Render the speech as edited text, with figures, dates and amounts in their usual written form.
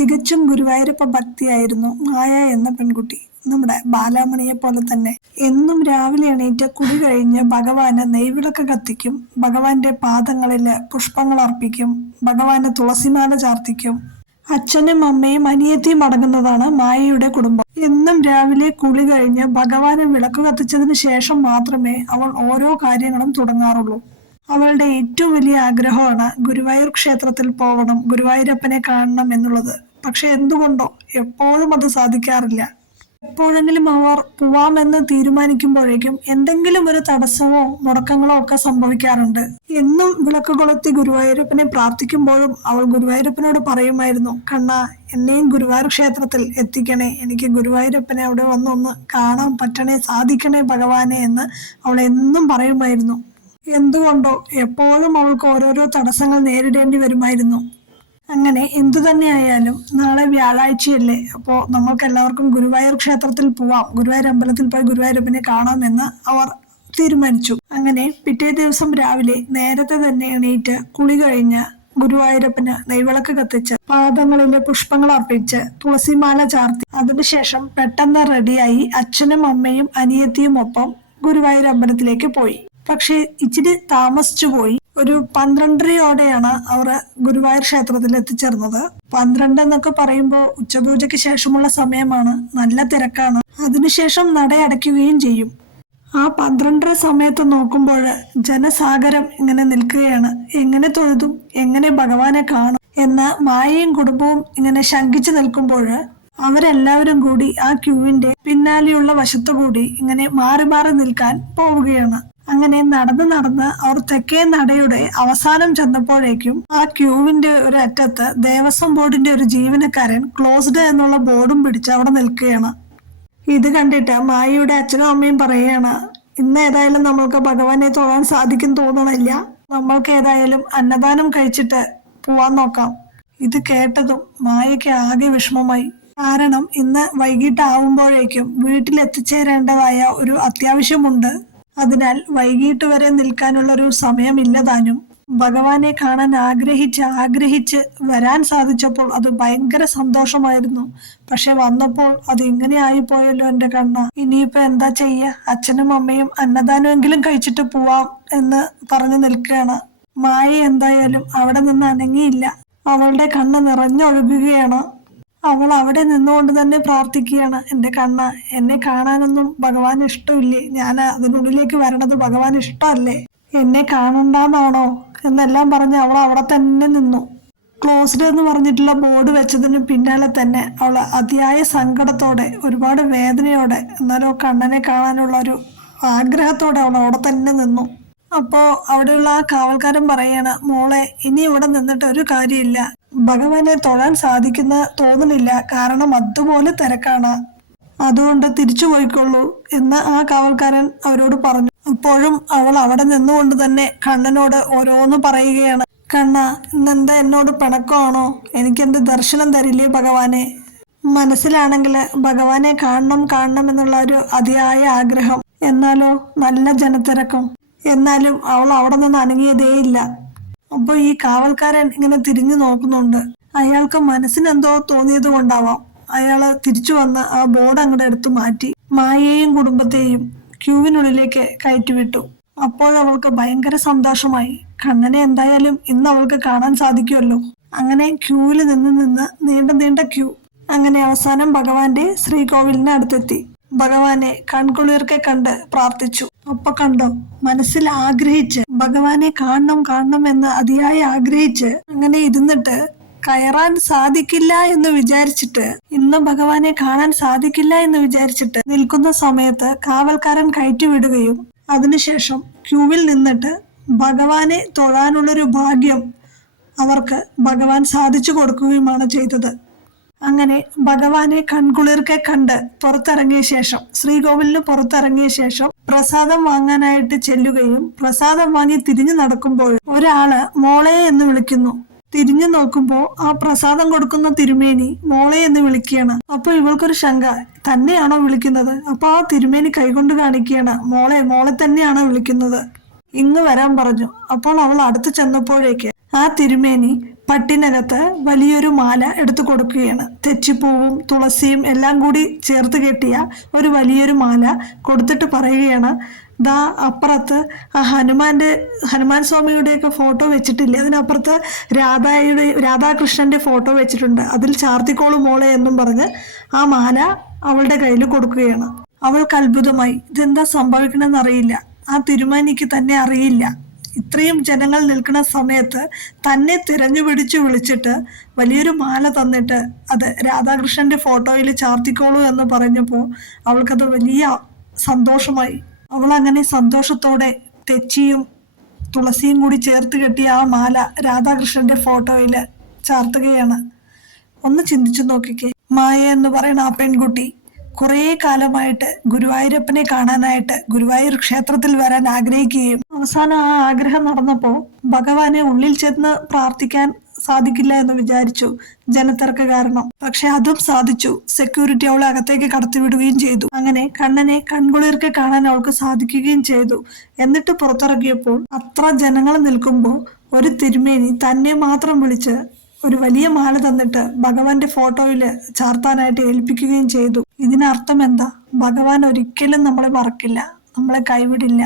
തികച്ചും ഗുരുവായൂരപ്പ ഭക്തിയായിരുന്നു മായ എന്ന പെൺകുട്ടി. നമ്മുടെ ബാലാമണിയെ പോലെ തന്നെ എന്നും രാവിലെ എണീറ്റ് കുടി കഴിഞ്ഞ് ഭഗവാന് നെയ്വിളക്ക് കത്തിക്കും, ഭഗവാന്റെ പാദങ്ങളില് പുഷ്പങ്ങൾ അർപ്പിക്കും, ഭഗവാന് തുളസിമാല ചാർത്തിക്കും. അച്ഛനും അമ്മയും അനിയത്തിയും അടങ്ങുന്നതാണ് മായയുടെ കുടുംബം. എന്നും രാവിലെ കുളി കഴിഞ്ഞ് ഭഗവാന് വിളക്ക് കത്തിച്ചതിന് ശേഷം മാത്രമേ അവൾ ഓരോ കാര്യങ്ങളും തുടങ്ങാറുള്ളൂ. അവളുടെ ഏറ്റവും വലിയ ആഗ്രഹമാണ് ഗുരുവായൂർ ക്ഷേത്രത്തിൽ പോകണം, ഗുരുവായൂരപ്പനെ കാണണം എന്നുള്ളത്. പക്ഷെ എന്തുകൊണ്ടോ എപ്പോഴും അത് സാധിക്കാറില്ല. എപ്പോഴെങ്കിലും അവർ പോവാമെന്ന് തീരുമാനിക്കുമ്പോഴേക്കും എന്തെങ്കിലും ഒരു തടസ്സമോ മുടക്കങ്ങളോ ഒക്കെ സംഭവിക്കാറുണ്ട്. എന്നും വിളക്ക് കൊളുത്തി ഗുരുവായൂരപ്പനെ പ്രാർത്ഥിക്കുമ്പോഴും അവൾ ഗുരുവായൂരപ്പനോട് പറയുമായിരുന്നു, കണ്ണാ, എന്നെയും ഗുരുവായൂർ ക്ഷേത്രത്തിൽ എത്തിക്കണേ, എനിക്ക് ഗുരുവായൂരപ്പനെ അവിടെ വന്നൊന്ന് കാണാൻ പറ്റണേ, സാധിക്കണേ ഭഗവാനെ എന്ന് അവൾ എന്നും പറയുമായിരുന്നു. എന്തുകൊണ്ടോ എപ്പോഴും അവൾക്ക് ഓരോരോ തടസ്സങ്ങൾ നേരിടേണ്ടി വരുമായിരുന്നു. അങ്ങനെ എന്തു തന്നെയായാലും നാളെ വ്യാഴാഴ്ചയല്ലേ, അപ്പോൾ നമ്മൾക്ക് എല്ലാവർക്കും ഗുരുവായൂർ ക്ഷേത്രത്തിൽ പോവാം, ഗുരുവായൂർ അമ്പലത്തിൽ പോയി ഗുരുവായൂരപ്പനെ കാണാമെന്ന് അവർ തീരുമാനിച്ചു. അങ്ങനെ പിറ്റേ ദിവസം രാവിലെ നേരത്തെ തന്നെ എണീറ്റ് കുളി കഴിഞ്ഞ് ഗുരുവായൂരപ്പന് നെയ്വിളക്ക് കത്തിച്ച് പാദങ്ങളിലെ പുഷ്പങ്ങൾ അർപ്പിച്ച് തുളസിമാല ചാർത്തി അതിനുശേഷം പെട്ടെന്ന് റെഡിയായി അച്ഛനും അമ്മയും അനിയത്തിയും ഒപ്പം ഗുരുവായൂർ അമ്പലത്തിലേക്ക് പോയി. പക്ഷെ ഇച്ചിരി താമസിച്ചു പോയി. ഒരു 12:30യോടെയാണ് അവർ ഗുരുവായൂർ ക്ഷേത്രത്തിൽ എത്തിച്ചേർന്നത്. 12 എന്നൊക്കെ പറയുമ്പോൾ ഉച്ചപൂജയ്ക്ക് ശേഷമുള്ള സമയമാണ്, നല്ല തിരക്കാണ്. അതിനുശേഷം നട അടയ്ക്കുകയും ചെയ്യും. ആ 12:30 സമയത്ത് നോക്കുമ്പോൾ ജനസാഗരം ഇങ്ങനെ നിൽക്കുകയാണ്. എങ്ങനെ തൊഴുതും എങ്ങനെ ഭഗവാനെ കാണും എന്ന് മായയും കുടുംബവും ഇങ്ങനെ ശങ്കിച്ചു നിൽക്കുമ്പോൾ അവരെല്ലാവരും കൂടി ആ ക്യൂവിന്റെ പിന്നാലെയുള്ള വശത്തുകൂടി ഇങ്ങനെ മാറി മാറി നിൽക്കാൻ പോവുകയാണ്. അങ്ങനെ നടന്ന് അവർ തെക്കേ നടയുടെ അവസാനം ചെന്നപ്പോഴേക്കും ആ ക്യൂവിന്റെ ഒരു അറ്റത്ത് ദേവസ്വം ബോർഡിന്റെ ഒരു ജീവനക്കാരൻ ക്ലോസ്ഡ് എന്നുള്ള ബോർഡും പിടിച്ച് അവിടെ നിൽക്കുകയാണ്. ഇത് കണ്ടിട്ട് മായയുടെ അച്ഛനും അമ്മയും പറയുകയാണ്, ഇന്ന് ഏതായാലും നമ്മൾക്ക് ഭഗവാനെ തൊഴാൻ സാധിക്കും തോന്നണില്ല, നമ്മൾക്ക് ഏതായാലും അന്നദാനം കഴിച്ചിട്ട് പോവാൻ നോക്കാം. ഇത് കേട്ടതും മായയ്ക്ക് ആകെ വിഷമമായി. കാരണം ഇന്ന് വൈകിട്ടാവുമ്പോഴേക്കും വീട്ടിലെത്തിച്ചേരേണ്ടതായ ഒരു അത്യാവശ്യമുണ്ട്. അതിനാൽ വൈകിട്ട് വരെ നിൽക്കാനുള്ള ഒരു സമയമില്ല താനും. ഭഗവാനെ കാണാൻ ആഗ്രഹിച്ച് വരാൻ സാധിച്ചപ്പോൾ അത് ഭയങ്കര സന്തോഷമായിരുന്നു. പക്ഷെ വന്നപ്പോൾ അത് ഇങ്ങനെ ആയിപ്പോയല്ലോ എന്റെ കണ്ണ. ഇനിയിപ്പോ എന്താ ചെയ്യ, അച്ഛനും അമ്മയും അന്നദാനമെങ്കിലും കഴിച്ചിട്ട് പോവാം എന്ന് പറഞ്ഞു നിൽക്കുകയാണ്. മായ എന്തായാലും അവിടെ നിന്ന് അനങ്ങിയില്ല. അവളുടെ കണ്ണ് നിറഞ്ഞൊഴുകുകയാണ്. അവൾ അവിടെ നിന്നുകൊണ്ട് തന്നെ പ്രാർത്ഥിക്കുകയാണ്, എന്റെ കണ്ണ, എന്നെ കാണാനൊന്നും ഭഗവാൻ ഇഷ്ടമില്ലേ, ഞാൻ അതിനുള്ളിലേക്ക് വരണത് ഭഗവാൻ ഇഷ്ടമല്ലേ, എന്നെ കാണണ്ടാന്നാണോ എന്നെല്ലാം പറഞ്ഞ് അവൾ അവിടെ തന്നെ നിന്നു. ക്ലോസ്ഡ് എന്ന് പറഞ്ഞിട്ടുള്ള ബോർഡ് വെച്ചതിന് പിന്നാലെ തന്നെ അവൾ അതിയായ സങ്കടത്തോടെ, ഒരുപാട് വേദനയോടെ, എന്നാലോ കണ്ണനെ കാണാനുള്ള ഒരു ആഗ്രഹത്തോടെ അവൾ അവിടെ തന്നെ നിന്നു. അപ്പോ അവിടെയുള്ള ആ കാവൽക്കാരൻ പറയാണ്, മോളെ, ഇനി ഇവിടെ നിന്നിട്ട് ഒരു കാര്യമില്ല, ഭഗവാനെ തൊഴാൻ സാധിക്കുന്ന തോന്നുന്നില്ല, കാരണം അതുപോലെ തിരക്കാണ്, അതുകൊണ്ട് തിരിച്ചു പോയിക്കൊള്ളൂ എന്ന് ആ കാവൽക്കാരൻ അവരോട് പറഞ്ഞു. അപ്പോഴും അവൾ അവിടെ നിന്നുകൊണ്ട് തന്നെ കണ്ണനോട് ഓരോന്ന് പറയുകയാണ്. കണ്ണ, ഇന്നെന്താ എന്നോട് പിണക്കമാണോ, എനിക്കെന്ത് ദർശനം തരില്ലേ ഭഗവാനെ? മനസ്സിലാണെങ്കിൽ ഭഗവാനെ കാണണം എന്നുള്ള ഒരു അതിയായ ആഗ്രഹം, എന്നാലോ നല്ല ജനത്തിരക്കും. എന്നാലും അവൾ അവിടെ നിന്ന് അനങ്ങിയതേയില്ല. അപ്പൊ ഈ കാവൽക്കാരൻ ഇങ്ങനെ തിരിഞ്ഞു നോക്കുന്നുണ്ട്. അയാൾക്ക് മനസ്സിനെന്തോ തോന്നിയത് കൊണ്ടാവാം അയാള് തിരിച്ചു വന്ന് ആ ബോർഡ് അങ്ങോട്ട് എടുത്തു മാറ്റി മായയെയും കുടുംബത്തെയും ക്യൂവിനുള്ളിലേക്ക് കയറ്റിവിട്ടു. അപ്പോഴവൾക്ക് ഭയങ്കര സന്തോഷമായി. കണ്ണനെ എന്തായാലും ഇന്ന് അവൾക്ക് കാണാൻ സാധിക്കുമല്ലോ. അങ്ങനെ ക്യൂവിൽ നിന്ന് നീണ്ട ക്യൂ. അങ്ങനെ അവസാനം ഭഗവാന്റെ ശ്രീകോവിലിന് അടുത്തെത്തി. ഭഗവാനെ കൺകുളിർക്കെ കണ്ട് പ്രാർത്ഥിച്ചു. അപ്പൊ കണ്ടോ, മനസ്സിൽ ആഗ്രഹിച്ച് ഭഗവാനെ കാണണം എന്ന് അതിയായി ആഗ്രഹിച്ച് അങ്ങനെ ഇരുന്നിട്ട് കയറാൻ സാധിക്കില്ല എന്ന് വിചാരിച്ചിട്ട്, ഇന്ന് ഭഗവാനെ കാണാൻ സാധിക്കില്ല എന്ന് വിചാരിച്ചിട്ട് നിൽക്കുന്ന സമയത്ത് കാവൽക്കാരൻ കയറ്റിവിടുകയും അതിനുശേഷം ക്യൂവിൽ നിന്നിട്ട് ഭഗവാനെ തൊഴാനുള്ളൊരു ഭാഗ്യം അവർക്ക് ഭഗവാൻ സാധിച്ചു കൊടുക്കുകയുമാണ് ചെയ്തത്. അങ്ങനെ ഭഗവാനെ കൺകുളിർക്കെ കണ്ട് പുറത്തിറങ്ങിയ ശേഷം, ശ്രീകോവിലിന് പുറത്തിറങ്ങിയ ശേഷം പ്രസാദം വാങ്ങാനായിട്ട് ചെല്ലുകയും പ്രസാദം വാങ്ങി തിരിഞ്ഞു നടക്കുമ്പോൾ ഒരാള് മോളെ എന്ന് വിളിക്കുന്നു. തിരിഞ്ഞു നോക്കുമ്പോ ആ പ്രസാദം കൊടുക്കുന്ന തിരുമേനി മോളെ എന്ന് വിളിക്കുകയാണ്. അപ്പൊ ഇവൾക്കൊരു ശങ്ക, തന്നെയാണോ വിളിക്കുന്നത്? അപ്പൊ ആ തിരുമേനി കൈകൊണ്ട് കാണിക്കുകയാണ്, മോളെ തന്നെയാണോ വിളിക്കുന്നത്, ഇങ്ങ് വരാൻ പറഞ്ഞു. അപ്പോൾ അവൾ അടുത്ത് ചെന്നപ്പോഴേക്ക് ആ തിരുമേനി പട്ടിനകത്ത് വലിയൊരു മാല എടുത്തു കൊടുക്കുകയാണ്. തെച്ചിപ്പൂവും തുളസിയും എല്ലാം കൂടി ചേർത്ത് കെട്ടിയ ഒരു വലിയൊരു മാല കൊടുത്തിട്ട് പറയുകയാണ്, ദാ അപ്പുറത്ത് ആ ഹനുമാൻ സ്വാമിയുടെയൊക്കെ ഫോട്ടോ വെച്ചിട്ടില്ലേ, അതിനപ്പുറത്ത് രാധാകൃഷ്ണന്റെ ഫോട്ടോ വെച്ചിട്ടുണ്ട്, അതിൽ ചാർത്തിക്കോളു മോളെ എന്നും പറഞ്ഞ് ആ മാല അവളുടെ കയ്യിൽ കൊടുക്കുകയാണ്. അവൾക്ക് അത്ഭുതമായി. ഇതെന്താ സംഭവിക്കണമെന്ന് അറിയില്ല. ആ തിരുമേനിക്ക് തന്നെ അറിയില്ല. ഇത്രയും ജനങ്ങൾ നിൽക്കുന്ന സമയത്ത് തന്നെ തിരഞ്ഞു പിടിച്ചു വിളിച്ചിട്ട് വലിയൊരു മാല തന്നിട്ട് അത് രാധാകൃഷ്ണന്റെ ഫോട്ടോയിൽ ചാർത്തിക്കോളൂ എന്ന് പറഞ്ഞപ്പോൾ അവൾക്കത് വലിയ സന്തോഷമായി. അവൾ അങ്ങനെ സന്തോഷത്തോടെ തെച്ചിയും തുളസിയും കൂടി ചേർത്ത് കെട്ടിയ ആ മാല രാധാകൃഷ്ണന്റെ ഫോട്ടോയിൽ ചാർത്തുകയാണ്. ഒന്ന് ചിന്തിച്ചു നോക്കിക്കേ, മായ എന്ന് പറയുന്ന ആ പെൺകുട്ടി കുറേ കാലമായിട്ട് ഗുരുവായൂരപ്പനെ കാണാനായിട്ട് ഗുരുവായൂർ ക്ഷേത്രത്തിൽ വരാൻ ആഗ്രഹിക്കുകയും അവസാനം ആ ആഗ്രഹം നടന്നപ്പോൾ ഭഗവാനെ ഉള്ളിൽ ചെന്ന് പ്രാർത്ഥിക്കാൻ സാധിക്കില്ല എന്ന് വിചാരിച്ചു, ജനത്തിരക്ക് കാരണം. പക്ഷെ അതും സാധിച്ചു. സെക്യൂരിറ്റി അവളെ അകത്തേക്ക് കടത്തിവിടുകയും ചെയ്തു. അങ്ങനെ കണ്ണനെ കൺകുളിർക്ക് കാണാൻ അവൾക്ക് സാധിക്കുകയും ചെയ്തു. എന്നിട്ട് പുറത്തിറങ്ങിയപ്പോൾ അത്ര ജനങ്ങൾ നിൽക്കുമ്പോൾ ഒരു തിരുമേനി തന്നെ മാത്രം വിളിച്ച് ഒരു വലിയ മാല തന്നിട്ട് ഭഗവാന്റെ ഫോട്ടോയിൽ ചാർത്താനായിട്ട് ഏൽപ്പിക്കുകയും ചെയ്തു. ഇതിനർത്ഥം എന്താ? ഭഗവാൻ ഒരിക്കലും നമ്മളെ മറക്കില്ല, നമ്മളെ കൈവിടില്ല.